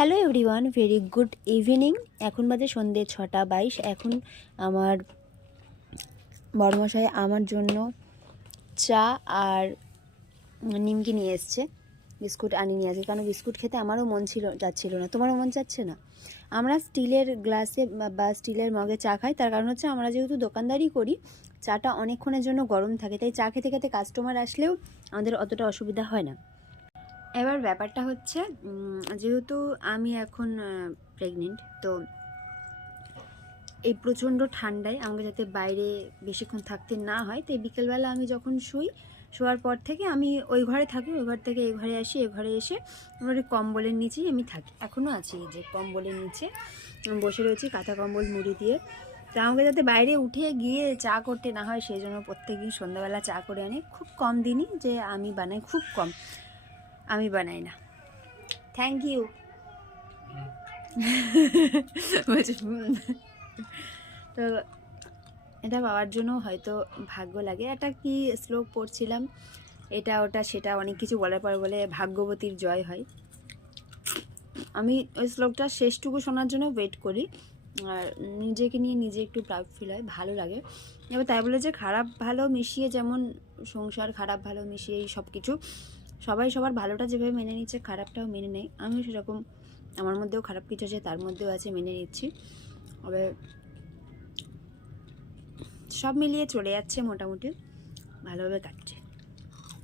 Hello everyone, very good evening. এখন বাজে সন্ধ্যে 6:22। এখন আমার বড়মশাই আমার জন্য চা আর নিমকি নিয়ে এসছে। বিস্কুট নিয়ে আসে, কারণ বিস্কুট খেতে আমারও মন যাচ্ছিল না। তোমারও মন যাচ্ছে না? আমরা স্টিলের গ্লাসে বা স্টিলের মগে চা খাই, তার কারণ হচ্ছে আমরা যেহেতু দোকানদারি করি, চাটা অনেকক্ষণের জন্য গরম থাকে, তাই চা খেতে খেতে কাস্টমার আসলেও আমাদের অতটা অসুবিধা হয় না। এবার ব্যাপারটা হচ্ছে, যেহেতু আমি এখন প্রেগনেন্ট, তো এই প্রচণ্ড ঠান্ডায় আমাকে যাতে বাইরে বেশিক্ষণ থাকতে না হয়, তাই বিকেলবেলা আমি যখন শোয়ার পর থেকে আমি ওই ঘরে থাকি, ওই ঘর থেকে এই ঘরে আসি, এ ঘরে এসে আমার কম্বলের নিচেই আমি থাকি। এখনও আছি এই যে কম্বলের নিচে বসে রয়েছি কাঁথা কম্বল মুড়ি দিয়ে। তা আমাকে যাতে বাইরে উঠে গিয়ে চা করতে না হয়, সেই জন্য প্রত্যেকদিন সন্ধ্যাবেলা চা করে আনি। খুব কম দিনই যে আমি বানাই, খুব কম, আমি বানাই না। Thank you. তো এটা পাওয়ার জন্য হয়তো ভাগ্য লাগে। একটা কি শ্লোক পড়ছিলাম, এটা ওটা সেটা অনেক কিছু বলার পর বলে ভাগ্যবতীর জয় হয়। আমি ওই শ্লোকটা শেষটুকু শোনার জন্য ওয়েট করি, আর নিজেকে নিয়ে নিজে একটু প্রাউড ফিল হয়, ভালো লাগে। এবার তাই বলে যে খারাপ ভালো মিশিয়ে, যেমন সংসার খারাপ ভালো মিশিয়ে সব কিছু, সবাই সবার ভালোটা যেভাবে মেনে নিচ্ছে খারাপটাও মেনে নেয়, আমিও সেরকম, আমার মধ্যেও খারাপ কিছু আছে, তার মধ্যেও আছে, মেনে নিচ্ছি। তবে সব মিলিয়ে চলে যাচ্ছে, মোটামুটি ভালোভাবে কাটছে।